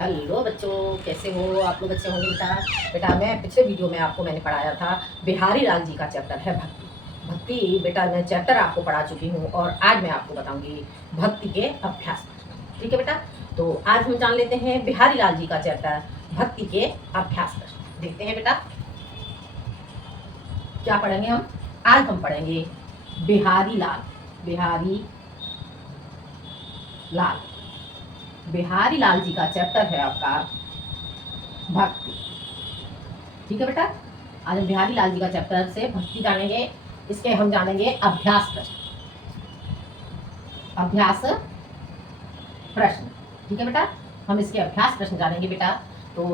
Hello बच्चों, कैसे हो आप लोग? अच्छे होंगे बेटा। बेटा मैं पिछले वीडियो में आपको मैंने पढ़ाया था बिहारी लाल जी का चैप्टर है भक्ति। भक्ति बेटा मैं चैप्टर आपको पढ़ा चुकी हूँ और आज मैं आपको बताऊंगी भक्ति के अभ्यास प्रश्न। ठीक है बेटा, तो आज हम जान लेते हैं बिहारी लाल जी का चैप्टर भक्ति के अभ्यास प्रश्न। देखते हैं बेटा क्या पढ़ेंगे हम। आज हम पढ़ेंगे बिहारी लाल। बिहारी लाल बिहारी लाल जी का चैप्टर है आपका भक्ति। ठीक है बेटा, आज हम बिहारी लाल जी का चैप्टर से भक्ति जानेंगे। इसके हम जानेंगे अभ्यास प्रश्न। अभ्यास प्रश्न, ठीक है बेटा, हम इसके अभ्यास प्रश्न जानेंगे बेटा। तो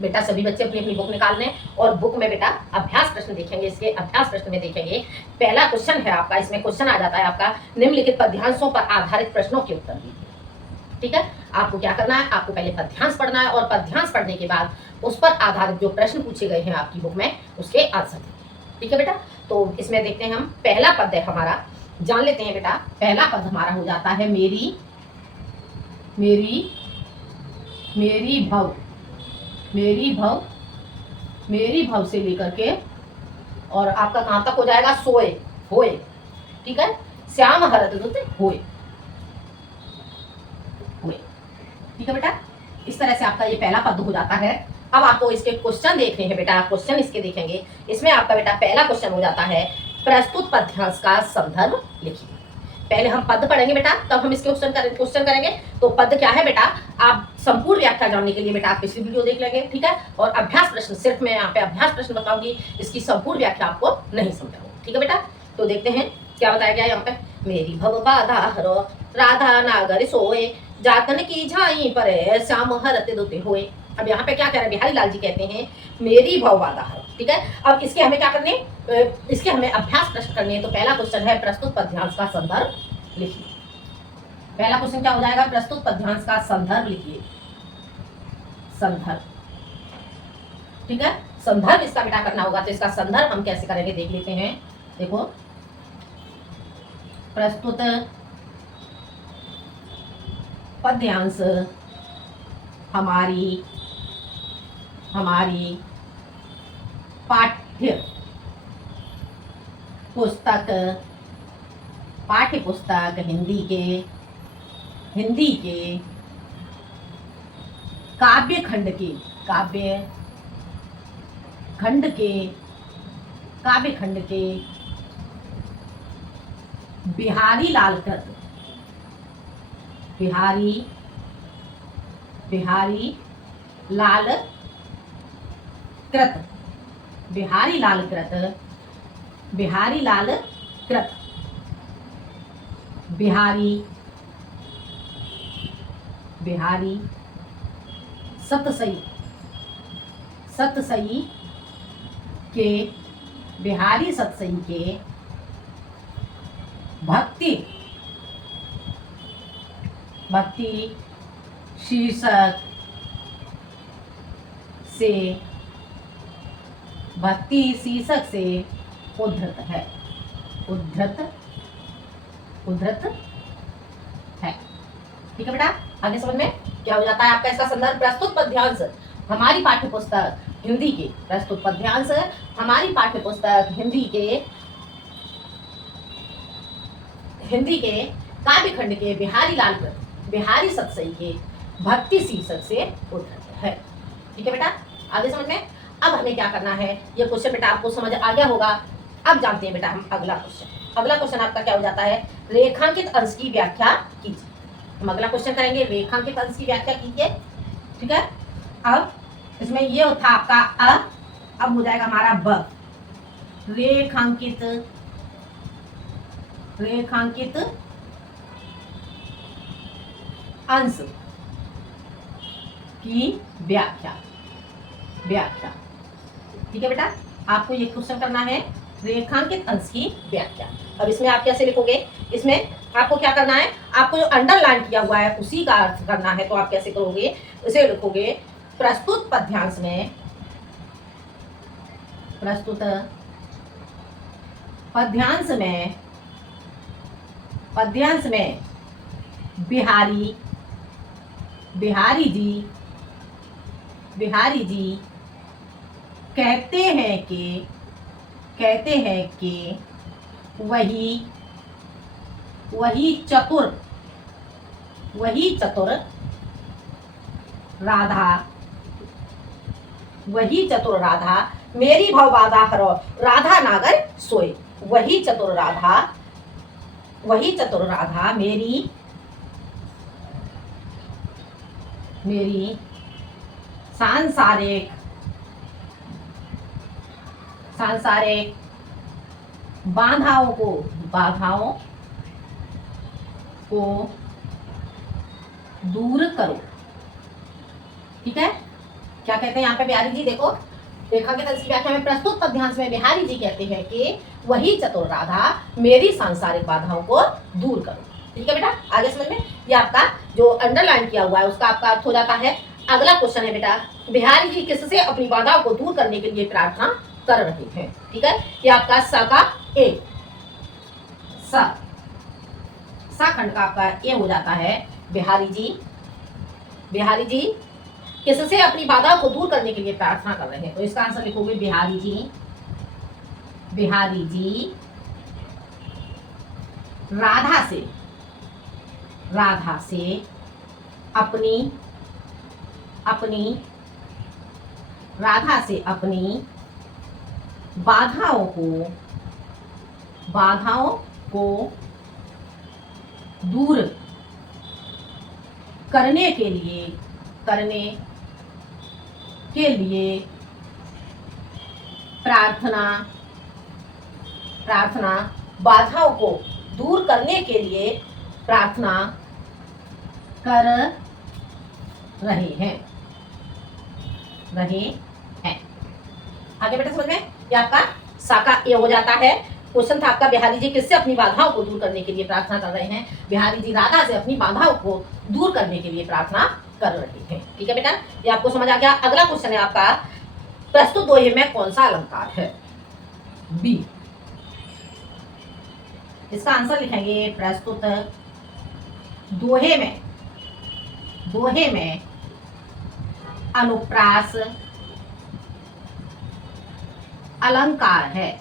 बेटा सभी बच्चे अपनी अपनी बुक निकाल लें और बुक में बेटा अभ्यास प्रश्न देखेंगे। इसके अभ्यास प्रश्न में देखेंगे पहला क्वेश्चन है आपका, इसमें क्वेश्चन आ जाता है आपका निम्नलिखित पद्यांशों पर आधारित प्रश्नों के उत्तर दीजिए। ठीक है, आपको क्या करना है, आपको पहले पद्यांश पढ़ना है और पद्यांश पढ़ने के बाद उस पर आधारित जो प्रश्न पूछे गए हैं आपकी बुक में उसके आंसर दीजिए। ठीक है बेटा, तो इसमें देखते हैं हम पहला पद है हमारा, जान लेते हैं बेटा। पहला पद हमारा हो जाता है मेरी मेरी मेरी भव। मेरी भव, मेरी भव से लेकर के और आपका कहां तक हो जाएगा, सोए होए। ठीक है, श्याम हरत दुत होए। ठीक है बेटा, इस तरह से आपका ये पहला पद हो जाता है। अब आपको इसके क्वेश्चन देखने हैं बेटा, क्वेश्चन इसके देखेंगे। इसमें आपका बेटा पहला क्वेश्चन हो जाता है प्रस्तुत पद्यांश का संदर्भ लिखिए। पहले हम पद पढ़ेंगे बेटा, तब हम इसके क्वेश्चन करेंगे। तो पद क्या है बेटा, आप संपूर्ण व्याख्या जानने के लिए बेटा आप पिछली वीडियो देख लेंगे। ठीक है, और अभ्यास प्रश्न सिर्फ मैं यहाँ पे अभ्यास प्रश्न बताऊंगी, इसकी संपूर्ण व्याख्या आपको नहीं समझाऊंगी। ठीक है बेटा, तो देखते हैं क्या बताया गया यहाँ पे। मेरी भव बाधा हरो राधा नागर सोए जातन की झाई पर श्याम हरत दुते होए। अब यहाँ पे क्या कह रहे हैं, बिहारी लाल जी कहते हैं मेरी भव बाधा हरो। ठीक है, अब इसके हमें क्या करने, इसके हमें अभ्यास प्रश्न करने हैं। तो पहला क्वेश्चन है प्रस्तुत पद्यांश का संदर्भ लिखिए। पहला क्वेश्चन क्या हो जाएगा, प्रस्तुत पद्यांश का संदर्भ लिखिए। संदर्भ, ठीक है, संदर्भ इसका बेटा करना होगा। तो इसका संदर्भ हम कैसे करेंगे देख लेते हैं। देखो, प्रस्तुत पद्यांश हमारी पाठ्य पुस्तक हिंदी के काव्य खंड के बिहारी लाल कृत बिहारी सतसई के भक्ति शीर्षक से उद्धृत है। ठीक है बेटा, आगे समझ में क्या हो जाता है आपका इसका संदर्भ। प्रस्तुत पद्यांश हमारी पाठ्य पुस्तक हिंदी के, प्रस्तुत पद्यांश हमारी पाठ्य पुस्तक हिंदी के काव्य खंड के बिहारी सतसई के भक्ति शीर्षक से उद्धृत है। ठीक है बेटा, आगे समझ में। अब हमें क्या करना है, ये क्वेश्चन बेटा आपको समझ आ गया होगा। अब जानते हैं बेटा हम अगला क्वेश्चन। अगला क्वेश्चन आपका क्या हो जाता है, रेखांकित अंश की व्याख्या कीजिए। हम अगला क्वेश्चन करेंगे रेखांकित अंश की व्याख्या कीजिए। ठीक है, अब इसमें ये था आपका अ, अब हो जाएगा हमारा ब। रेखांकित अंश की व्याख्या। ठीक है बेटा, आपको ये क्वेश्चन करना है रेखांकित अंश की व्याख्या। अब इसमें आप कैसे लिखोगे, इसमें आपको क्या करना है, आपको जो अंडरलाइन किया हुआ है उसी का अर्थ करना है। तो आप कैसे करोगे, इसे लिखोगे प्रस्तुत पद्यांश में बिहारी जी बिहारी जी कहते हैं कि वही वही चतुर राधा मेरी भव बाधा हरो राधा नागर सोए। वही चतुर राधा मेरी सांसारिक बाधाओं को दूर करो। ठीक है, क्या कहते हैं यहाँ पे बिहारी जी? देखो, रेखांकित अंश की व्याख्या में प्रस्तुत पद्यांश में बिहारी जी कहते हैं कि वही चतुर राधा मेरी सांसारिक बाधाओं को दूर करो। ठीक है बेटा, आगे समझ में? ये आपका जो अंडरलाइन किया हुआ है उसका आपका अर्थ हो जाता है। अगला क्वेश्चन है बेटा, बिहारी जी किससे अपनी बाधाओं को दूर करने के लिए प्रार्थना कर रहे हैं? ठीक है, ये आपका स का ए, सा खंड का आपका ए हो जाता है। बिहारी जी किससे अपनी बाधा को दूर करने के लिए प्रार्थना कर रहे हैं? तो इसका आंसर लिखोगे बिहारी जी राधा से अपनी बाधाओं को दूर करने के लिए प्रार्थना बाधाओं को दूर करने के लिए प्रार्थना कर रहे हैं। आगे बेटा समझ में? ये आपका सा का ए हो जाता है। क्वेश्चन था आपका बिहारी जी किससे अपनी बाधाओं को दूर करने के लिए प्रार्थना कर रहे हैं? बिहारी जी राधा से अपनी बाधाओं को दूर करने के लिए प्रार्थना कर रहे हैं। ठीक है बेटा, ये आपको समझ आ गया। अगला क्वेश्चन है आपका, प्रस्तुत दोहे में कौन सा अलंकार है? बी। इसका आंसर लिखेंगे प्रस्तुत दोहे में अनुप्रास अलंकार है।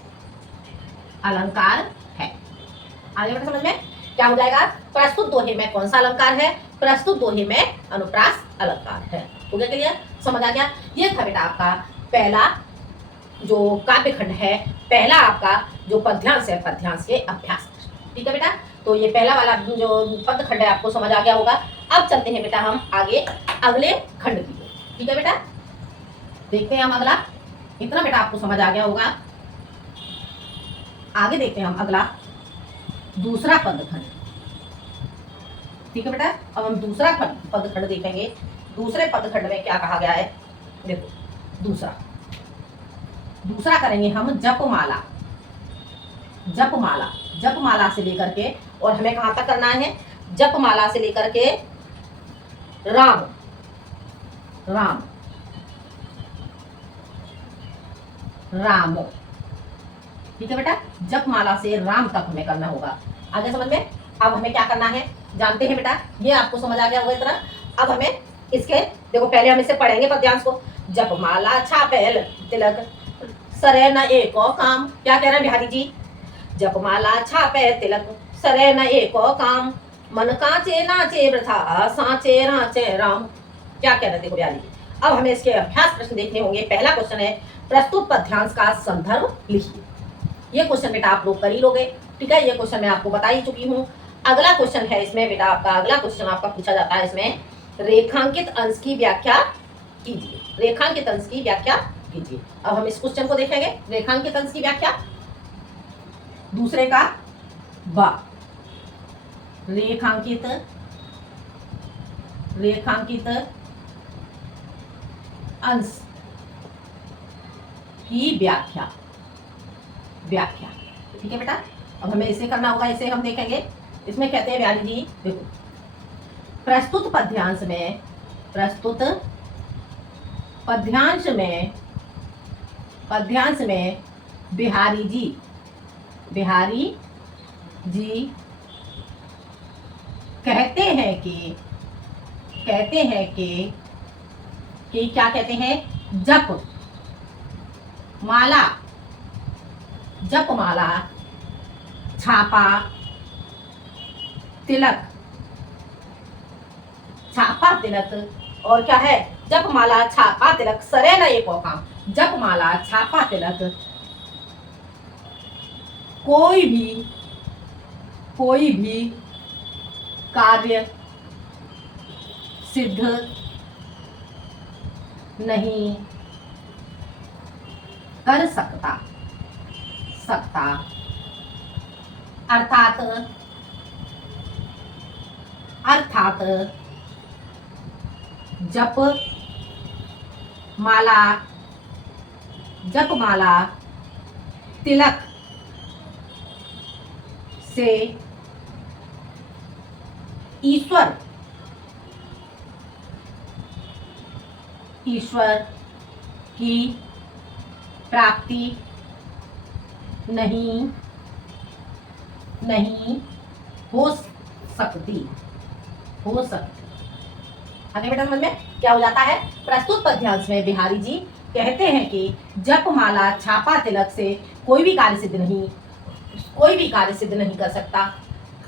आगे बेटा समझ में क्या हो जाएगा? प्रस्तुत दोहे में कौन सा अलंकार है? प्रस्तुत दोहे में अनुप्रास अलंकार है। हो गया क्लियर? समझ आ गया? ये था बेटा आपका पहला जो काव्य खंड है, पहला आपका जो पद्यांश है, पद्यांश के अभ्यास। ठीक है बेटा, तो ये पहला वाला जो पद खंड है आपको समझ आ गया होगा। अब चलते हैं बेटा हम आगे अगले खंड की। ठीक है बेटा, देखते हैं हम अगला। इतना बेटा आपको समझ आ गया होगा। आगे देखते हैं हम अगला दूसरा पद खंड। ठीक है बेटा, अब हम दूसरा पद खंड देखेंगे। दूसरे पद खंड में क्या कहा गया है? देखो, दूसरा करेंगे हम जपमाला से लेकर के, और हमें कहां तक करना है? जपमाला से लेकर के राम। ठीक है बेटा, जपमाला से राम तक हमें करना होगा। आगे समझ में? अब हमें क्या करना है जानते हैं बेटा, ये आपको समझ आ गया होगा इतना। अब हमें इसके देखो, पहले हम इसे पढ़ेंगे पद्यांश को। जपमाला छापे तिलक सरे न एको काम। क्या कह रहे हैं बिहारी जी? जपमाला छापे तिलक सरे न एको काम, मन कांचे नाचे वृथा सांचे राचे राम। क्या कह रहे हैं देखो बिहारी जी। अब हमें इसके अभ्यास प्रश्न देखने होंगे। पहला क्वेश्चन है, प्रस्तुत पद्यांश का संदर्भ लिखिए। ये क्वेश्चन बेटा आप लोग कर ही लोगे। ठीक है, ये क्वेश्चन मैं आपको बता ही चुकी हूँ। अगला क्वेश्चन है इसमें बेटा आपका, अगला क्वेश्चन आपका पूछा जाता है इसमें, रेखांकित अंश की व्याख्या कीजिए। रेखांकित अंश की व्याख्या कीजिए। अब हम इस क्वेश्चन को देखेंगे। रेखांकित अंश की व्याख्या, दूसरे का बा, रेखांकित अंश की व्याख्या। ठीक है बेटा, अब हमें इसे करना होगा। इसे हम देखेंगे। इसमें कहते हैं बिहारी जी, देखो, प्रस्तुत पद्यांश में बिहारी जी कहते हैं कि कि क्या कहते हैं, जप माला, जप माला, छापा, तिलक, छापा तिलक, और क्या है, जप माला छापा तिलक, सरे ना एक और काम, जप माला छापा तिलक, कोई भी कार्य सिद्ध नहीं कर सकता, अर्थात जप माला तिलक से ईश्वर की प्राप्ति नहीं हो सकती। आगे बेटा समझ में क्या हो जाता है, प्रस्तुत पद्यांश में बिहारी जी कहते हैं कि जप माला छापा तिलक से कोई भी कार्य सिद्ध नहीं कर सकता,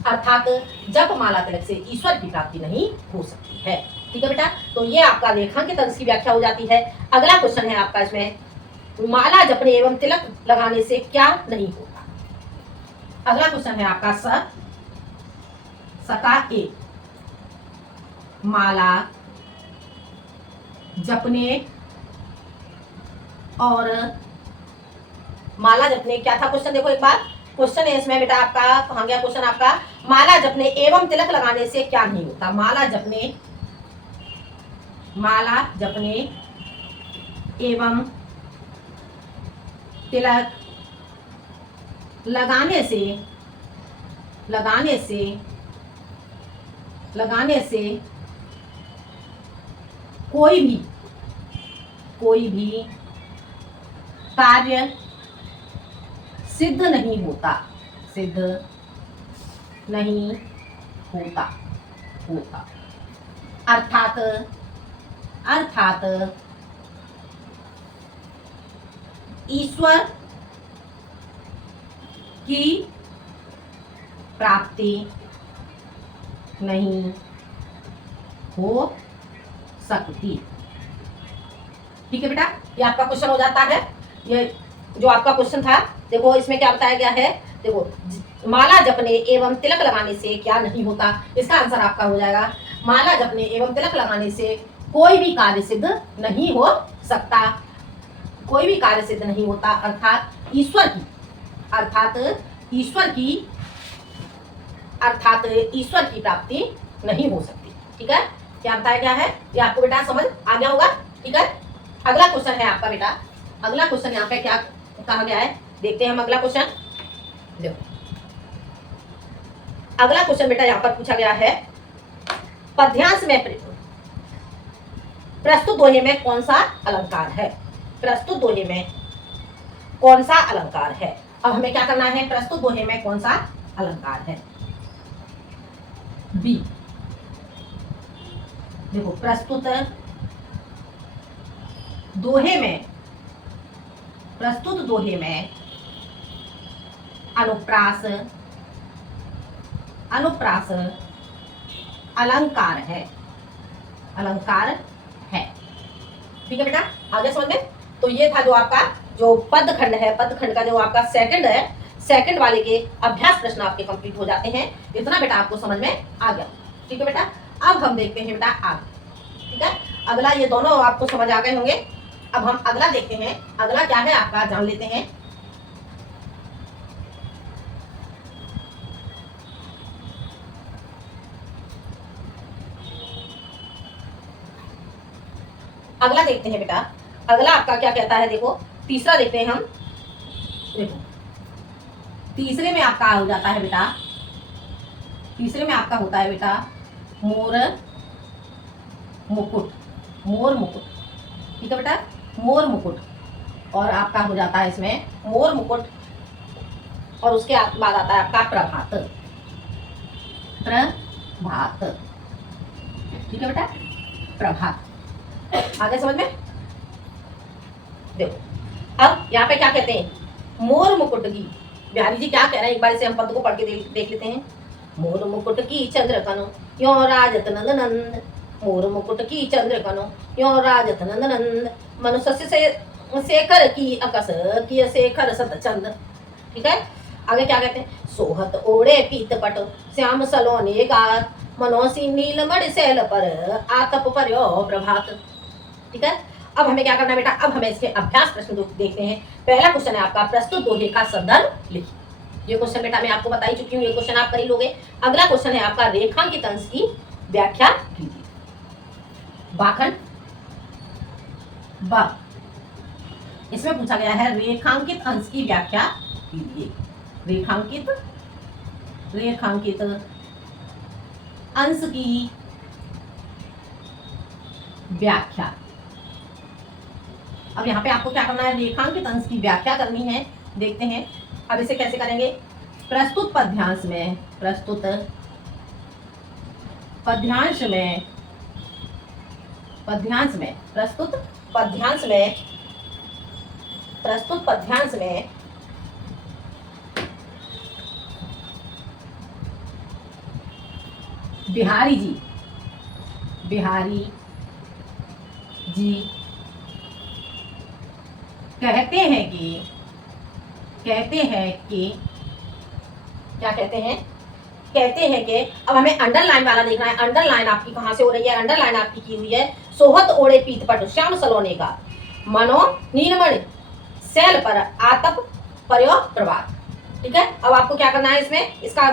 अर्थात जप माला तिलक से ईश्वर की प्राप्ति नहीं हो सकती है। ठीक है बेटा, तो ये आपका रेखांकित अंश की व्याख्या हो जाती है। अगला क्वेश्चन है आपका इसमें, माला जपने एवं तिलक लगाने से क्या नहीं होता। अगला क्वेश्चन है आपका सका एक, माला जपने क्या था क्वेश्चन, देखो एक बार क्वेश्चन है इसमें बेटा आपका, कहाँ गया क्वेश्चन आपका, माला जपने एवं तिलक लगाने से क्या नहीं होता। माला जपने एवं तिलक लगाने से कोई भी कार्य सिद्ध नहीं होता, अर्थात ईश्वर की प्राप्ति नहीं हो सकती। ठीक है बेटा, ये आपका क्वेश्चन हो जाता है। ये जो आपका क्वेश्चन था, देखो इसमें क्या बताया गया है, देखो माला जपने एवं तिलक लगाने से क्या नहीं होता, इसका आंसर आपका हो जाएगा माला जपने एवं तिलक लगाने से कोई भी कार्य सिद्ध नहीं हो सकता, कोई भी कार्य सिद्ध नहीं होता, अर्थात ईश्वर की प्राप्ति नहीं हो सकती। ठीक है, क्या बताया गया है, ये आपको बेटा समझ आ गया होगा। ठीक है, अगला क्वेश्चन है आपका बेटा, अगला क्वेश्चन यहाँ पे क्या कहा गया है, देखते हैं हम अगला क्वेश्चन। देखो अगला क्वेश्चन बेटा यहाँ पर पूछा गया है, पद्यांश में प्रस्तुत दोहे में कौन सा अलंकार है। प्रस्तुत दोहे में कौन सा अलंकार है। अब हमें क्या करना है, प्रस्तुत दोहे में कौन सा अलंकार है। बी, देखो प्रस्तुत दोहे में अनुप्रास अलंकार है। ठीक है बेटा, आगे समझ में। तो ये था जो आपका जो पदखंड है, पदखंड का जो आपका सेकंड है, सेकंड वाले के अभ्यास प्रश्न आपके कंप्लीट हो जाते हैं। इतना बेटा आपको समझ में आ गया। ठीक है बेटा, अब हम देखते हैं बेटा आगे। ठीक है, अगला ये दोनों आपको समझ आ गए होंगे। अब हम अगला देखते हैं, अगला क्या है आपका जान लेते हैं। अगला देखते हैं बेटा, अगला आपका क्या कहता है, देखो तीसरा देखते हैं हम। देखो तीसरे में आपका हो जाता है बेटा, तीसरे में आपका होता है बेटा मोर मुकुट। ठीक है बेटा, मोर मुकुट, और आपका हो जाता है इसमें मोर मुकुट, और उसके बाद आता है आपका प्रभात। ठीक है बेटा, प्रभात। आगे समझ में? देखो अब यहाँ पे क्या कहते हैं, मोर मुकुट की, बिहारी जी क्या कह रहे हैं, एक बार इसे हम पद को पढ़ के देख लेते हैं। मोर मुकुट की चंद्र कनो यो राजत नंद नंद, मोर मुकुट की चंद्र कनो यो राजत नंद नंद, मनुष्य से शेखर की अकस की शेखर सत चंद। ठीक है, आगे क्या कहते हैं, सोहत ओढ़े पीत पट श्याम सलोने गात, मनोसी नीलमणि शैल पर आतप पर्यो प्रभात। ठीक है, अब हमें क्या करना है बेटा, अब हमें इसके अभ्यास प्रश्न देखते हैं। पहला क्वेश्चन है आपका, प्रस्तुत दोहे का संदर्भ लिखिए। ये क्वेश्चन बेटा मैं आपको बता ही चुकी हूँ, ये क्वेश्चन आप कर ही लोगे। अगला क्वेश्चन है आपका, रेखांकित अंश की व्याख्या कीजिए। बाखन ब, इसमें पूछा गया है रेखांकित अंश की व्याख्या कीजिए। रेखांकित अंश की व्याख्या। अब यहाँ पे आपको क्या करना है, रेखांकित अंश की व्याख्या करनी है। देखते हैं अब इसे कैसे करेंगे। प्रस्तुत पद्यांश में, प्रस्तुत पद्यांश में, पद्यांश में, प्रस्तुत पद्यांश में, प्रस्तुत पद्यांश में बिहारी जी, बिहारी जी कहते हैं कि, कहते हैं कि, क्या कहते हैं, कहते हैं कि, अब हमें अंडरलाइन वाला देखना है। अंडरलाइन आपकी कहां से हो रही है, अंडरलाइन आपकी की हुई है, सोहत ओढ़े पीत पट श्याम सलोने का, मनो नीलमणि शैल पर आतप पर्यो प्रभात। ठीक है, अब आपको क्या करना है, इसमें इसका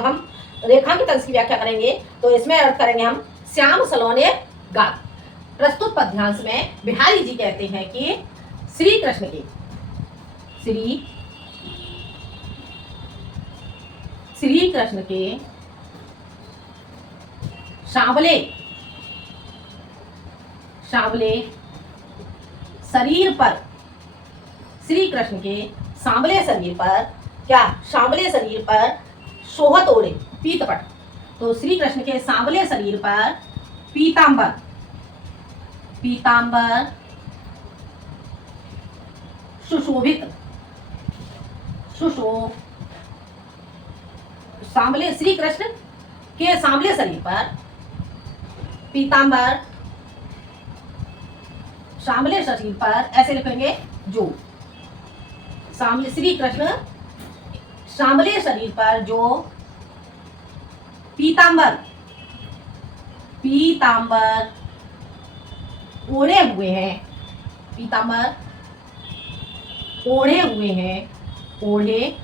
हम रेखांकित अंश की व्याख्या करेंगे, तो इसमें अर्थ करेंगे हम श्याम सलोने गात। प्रस्तुत पद्यांश में बिहारी जी कहते हैं कि श्री कृष्ण के, श्री कृष्ण के सांवले शरीर पर, श्री कृष्ण के सांवले शरीर पर, क्या, सांवले शरीर पर सोहत ओढ़े पीतपट, तो श्री कृष्ण के सांवले शरीर पर पीतांबर, पीतांबर सुशोभित, सांवले, श्री कृष्ण के सांवले शरीर पर पीतांबर, सांवले शरीर पर, ऐसे लिखेंगे जो, सांवले, श्री कृष्ण सांवले शरीर पर जो पीतांबर, पीतांबर ओढ़े हुए हैं, पीतांबर ओढ़े हुए हैं, ओढ़े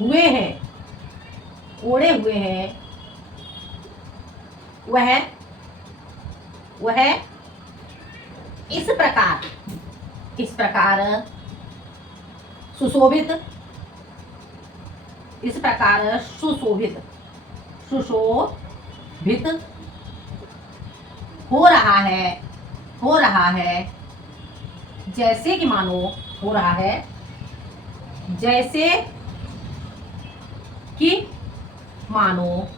हुए हैं, ओढ़े हुए हैं, वह इस प्रकार, इस प्रकार सुशोभित, इस प्रकार सुशोभित, सुशोभित हो रहा है, हो रहा है, जैसे कि मानो, हो रहा है जैसे कि मानो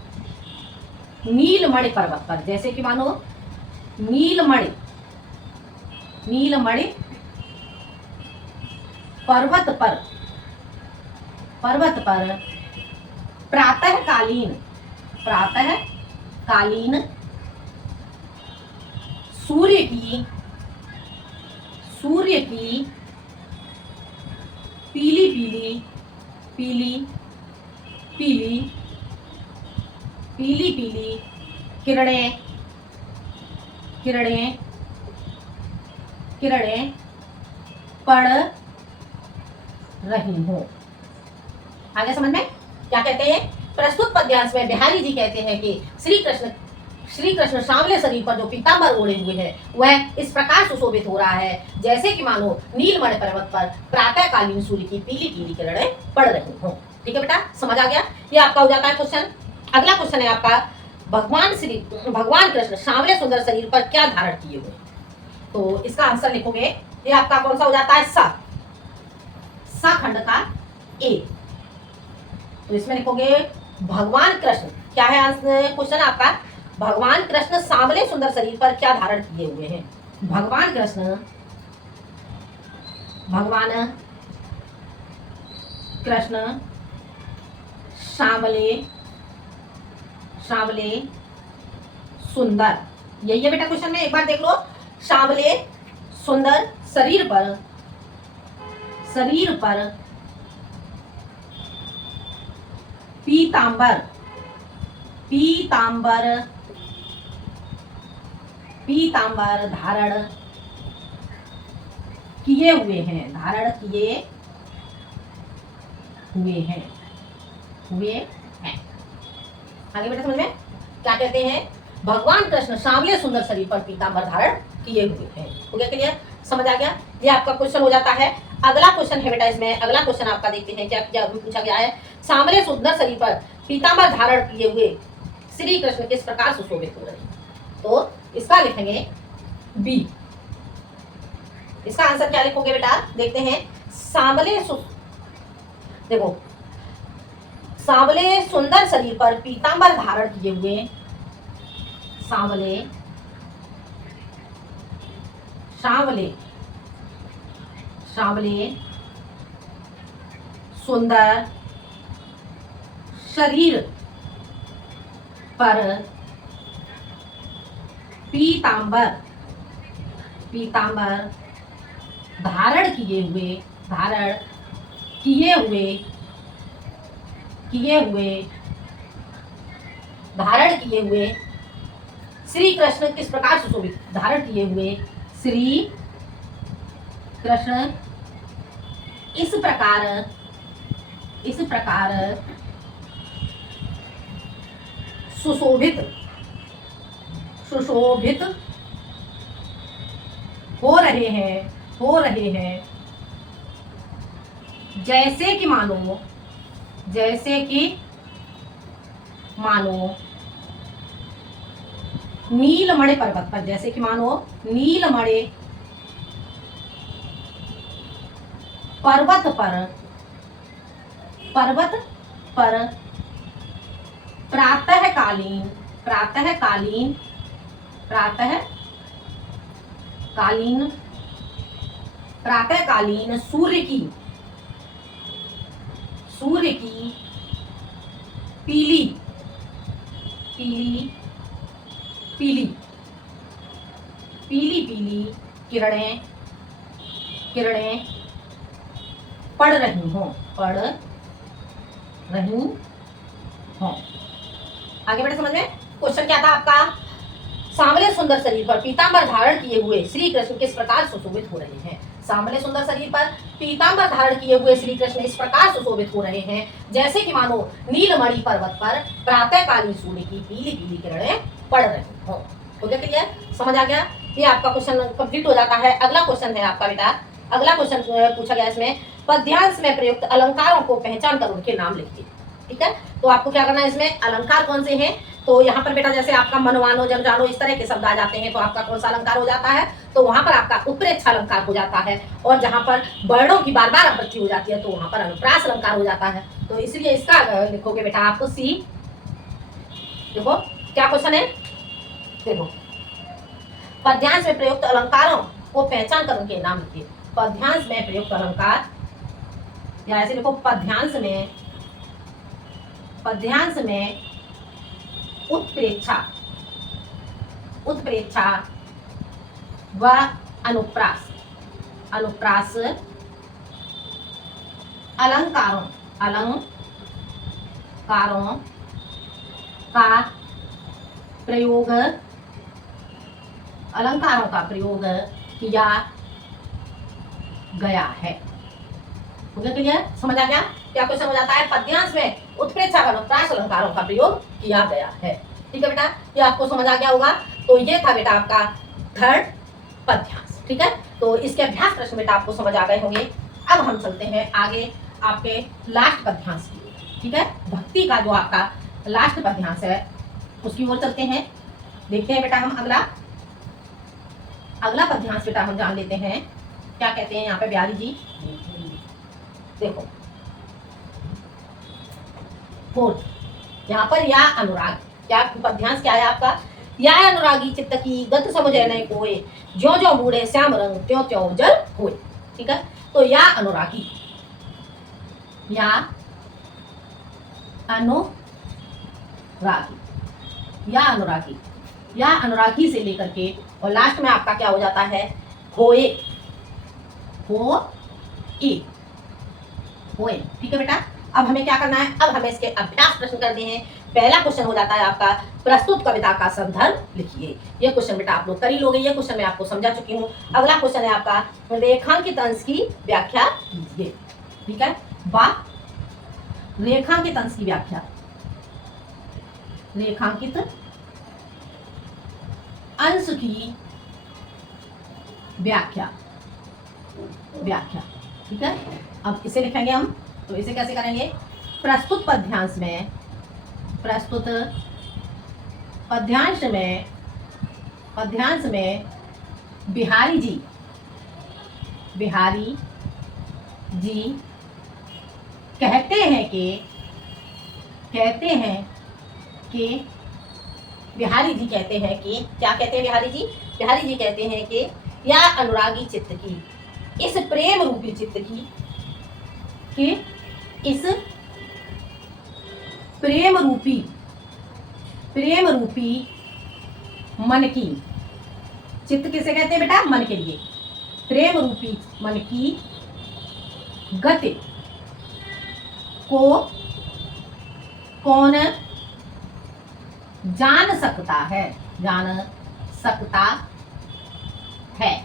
नीलमणि पर्वत पर, जैसे कि मानो नीलमणि, नीलमणि पर्वत पर, पर्वत पर प्रातःकालीन, प्रातःकालीन सूर्य की, सूर्य की पीली पीली, पीली पीली, पीली पीली किरणें, किरणें, किरणें पड़ रही हूं। आगे समझ में क्या कहते हैं, प्रस्तुत पद्यांश में बिहारी जी कहते हैं कि श्री कृष्ण सांवले शरीर पर जो पीतांबर ओढ़े हुए हैं वह इस प्रकार सुशोभित हो रहा है जैसे कि मानो नीलमणि पर्वत पर प्रातःकालीन सूर्य की पीली पीली किरणें पड़ रही हों। ठीक है बेटा, समझ आ गया, ये आपका हो जाता है क्वेश्चन। अगला क्वेश्चन है आपका, भगवान कृष्ण सांवले सुंदर शरीर पर क्या धारण किए हुए, तो इसका आंसर लिखोगे, ये आपका कौन सा हो जाता है, सा खंड का ए। तो इसमें लिखोगे भगवान कृष्ण, क्या है क्वेश्चन आपका, भगवान कृष्ण सांवले सुंदर शरीर पर क्या धारण किए हुए हैं? भगवान कृष्ण सांवले सुंदर, यही है बेटा क्वेश्चन में, एक बार देख लो। सांवले सुंदर शरीर पर पीतांबर धारण किए हुए हैं, आगे बेटा समझ में क्या कहते हैं? भगवान कृष्ण सांवले सुंदर शरीर पर पीतांबर धारण किए हुए हैं। हो गया क्लियर? समझ आ गया? ये आपका क्वेश्चन हो जाता है। अगला क्वेश्चन है बेटा, इसमें अगला क्वेश्चन आपका देखते हैं क्या क्या पूछा गया है। सांवले सुंदर शरीर पर पीतांबर धारण किए हुए श्री कृष्ण किस प्रकार सुशोभित हो रहे हैं? तो इसका लिखेंगे बी। इसका आंसर क्या लिखोगे बेटा? देखते हैं। देखो, सांवले सुंदर शरीर पर पीतांबर धारण किए हुए, सांवले सुंदर शरीर पर पीतांबर धारण किए हुए श्री कृष्ण किस प्रकार सुशोभित, धारण किए हुए श्री कृष्ण इस प्रकार सुशोभित हो रहे हैं जैसे कि मानो नीलमणि पर्वत पर, जैसे कि मानो नीलमणि पर्वत पर प्रातःकालीन सूर्य की पीली किरणें पड़ रही हों। आगे बढ़े समझ में। क्वेश्चन क्या था आपका? सांवले सुंदर शरीर पर पीतांबर धारण किए हुए श्री कृष्ण किस प्रकार सुशोभित हो रहे हैं? सांवले सुंदर शरीर पर पीतांबर धारण किए हुए श्री कृष्ण इस प्रकार सुशोभित हो रहे हैं जैसे कि मानो नीलमणि पर्वत पर प्रातःकालीन सूर्य की पीली किरणें पड़ रही हो। हो गया क्लियर? समझ आ गया? ये आपका क्वेश्चन कंप्लीट हो जाता है। अगला क्वेश्चन है आपका बेटा, अगला क्वेश्चन पूछा गया इसमें, पद्यांश में प्रयुक्त अलंकारों को पहचान कर उनके नाम लिखिए। ठीक है, तो आपको क्या करना है, इसमें अलंकार कौन से हैं? तो यहाँ पर बेटा जैसे आपका मनवानो, जन जानो, इस तरह के शब्द आ जाते हैं तो आपका कौन सा अलंकार हो जाता है? तो वहां पर आपका उत्प्रेक्षा अलंकार हो जाता है। और जहां पर वर्णों की बार बार आवृत्ति हो जाती है तो वहां पर अनुप्रास अलंकार हो जाता है। तो इसलिए इसका लिखोगे बेटा आपको सी। देखो क्या क्वेश्चन है, देखो, पद्यांश में प्रयुक्त अलंकारों को पहचान कर उनके नाम लिखिए। पद्यांश में प्रयुक्त अलंकार, या ऐसे लिखो, पद्यांश में उत्प्रेक्षा व अनुप्रास अलंकारों का प्रयोग किया गया है। मुझे क्लियर? समझ आ गया? क्या क्वेश्चन हो जाता है? पद्यांश में उत्प्रेक्षा व अनुप्रास अलंकारों का प्रयोग किया गया है। ठीक है बेटा, ये आपको समझ आ गया होगा। तो ये था बेटा आपका थर्ड पद्यांश। ठीक है, तो इसके अभ्यास प्रश्न बेटा आपको समझ आ गए होंगे। अब हम चलते हैं आगे आपके लास्ट पद्यांश की। ठीक है, भक्ति का जो आपका लास्ट पद्यांश है उसकी ओर चलते हैं। देखते हैं बेटा हम अगला पद्यांश बेटा हम जान लेते हैं क्या कहते हैं यहाँ पे बिहारी जी। देखो फोर्थ यहाँ पर, या अनुराग, क्या पद्यांश क्या है आपका? या अनुरागी चित्त की गत समझे नहीं कोई, ज्यो ज्यो बूढ़े श्याम रंग त्यों त्यों जल होए। ठीक है, तो या अनुरागी, या अनुरागी, या अनुरागी, या अनुरागी से लेकर के और लास्ट में आपका क्या हो जाता है, होए, हो ई, होए। ठीक है बेटा, अब हमें क्या करना है, अब हमें इसके अभ्यास प्रश्न करने हैं। पहला क्वेश्चन हो जाता है आपका, प्रस्तुत कविता का संदर्भ लिखिए। ये क्वेश्चन बेटा आप लोग कर ही लोगे, ये क्वेश्चन मैं आपको समझा चुकी हूँ। अगला क्वेश्चन है आपका, रेखांकित अंश की व्याख्या कीजिए। ठीक है, रेखांकित अंश की व्याख्या, रेखांकित अंश की व्याख्या, व्याख्या। ठीक है, अब इसे लिखेंगे हम, तो इसे कैसे करेंगे, प्रस्तुत पद्यांश में, प्रस्तुत पद्यांश में, पद्यांश में बिहारी जी, बिहारी जी कहते हैं कि, कहते हैं कि, बिहारी जी कहते हैं कि, क्या कहते हैं बिहारी जी, बिहारी जी कहते हैं कि या अनुरागी चित्त की, इस प्रेम रूपी चित्त की, कि इस प्रेम रूपी, प्रेम रूपी मन की, चित्त किसे कहते हैं बेटा, मन के लिए, प्रेम रूपी मन की गति को कौन जान सकता है, जान सकता है,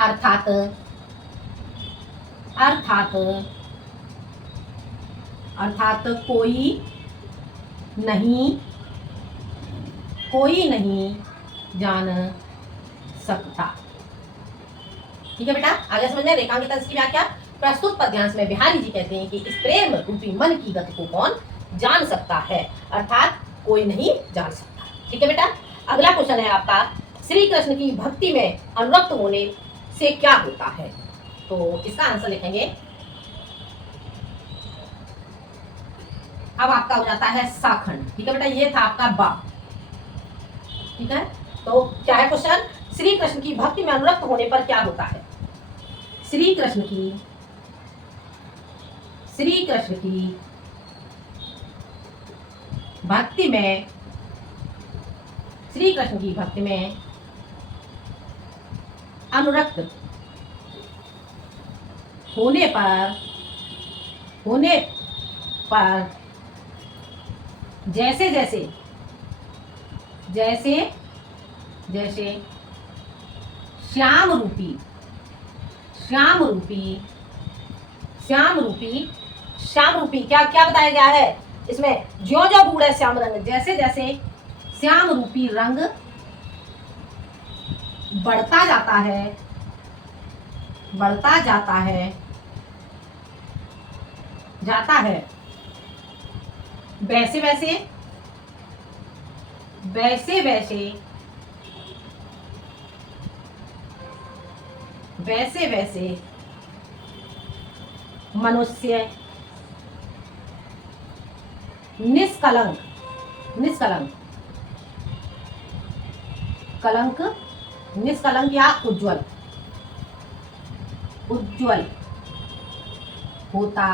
अर्थात, अर्थात, अर्थात कोई नहीं, कोई नहीं जान सकता। ठीक है बेटा, आगे समझना, रेखांकित अंश की व्याख्या, प्रस्तुत पद्यांश में बिहारी जी कहते हैं कि इस प्रेम रूपी मन की गति को कौन जान सकता है, अर्थात कोई नहीं जान सकता। ठीक है बेटा, अगला क्वेश्चन है आपका, श्री कृष्ण की भक्ति में अनुरक्त होने से क्या होता है, तो इसका आंसर लिखेंगे। अब आपका हो जाता है साखंड। ठीक है बेटा, ये था आपका बा। ठीक है, तो क्या है क्वेश्चन, श्री कृष्ण की भक्ति में अनुरक्त होने पर क्या होता है, श्री कृष्ण की, श्री कृष्ण की भक्ति में, श्री कृष्ण की भक्ति में अनुरक्त होने पर, होने पर जैसे जैसे, जैसे जैसे श्याम रूपी, श्याम रूपी, श्याम रूपी, श्याम रूपी क्या क्या बताया गया है इसमें, ज्यो ज्यो बूढ़े श्याम रंग, जैसे जैसे श्याम रूपी रंग बढ़ता जाता है, बढ़ता जाता है, जाता है, वैसे वैसे, वैसे वैसे, वैसे वैसे मनुष्य निष्कलंक, निष्कलंक, कलंक, निष्कलंक या उज्जवल, उज्जवल होता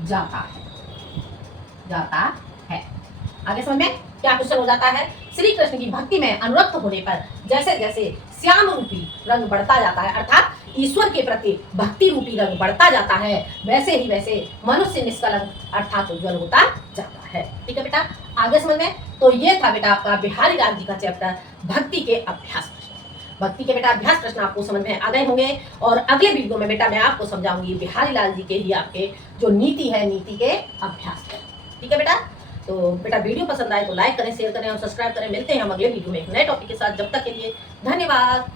जाता है, जाता है। आगे समझ में क्या क्वेश्चन हो जाता है, श्री कृष्ण की भक्ति में अनुरक्त होने पर जैसे जैसे श्याम रूपी रंग बढ़ता जाता है, अर्थात ईश्वर के प्रति भक्ति रूपी रंग बढ़ता जाता है, वैसे ही वैसे मनुष्य निष्कलंक अर्थात उज्जवल होता जाता है। ठीक है बेटा, आगे समझ में, तो ये था बेटा आपका बिहारी लाल जी का चैप्टर भक्ति के अभ्यास प्रश्न। भक्ति के बेटा अभ्यास प्रश्न आपको समझ में आ गए होंगे, और अगले वीडियो में बेटा मैं आपको समझाऊंगी बिहारी लाल जी के ही आपके जो नीति है, नीति के अभ्यास प्रश्न। ठीक है बेटा, तो बेटा वीडियो पसंद आए तो लाइक करें, शेयर करें और सब्सक्राइब करें। मिलते हैं हम अगले वीडियो में एक नए टॉपिक के साथ, जब तक के लिए धन्यवाद।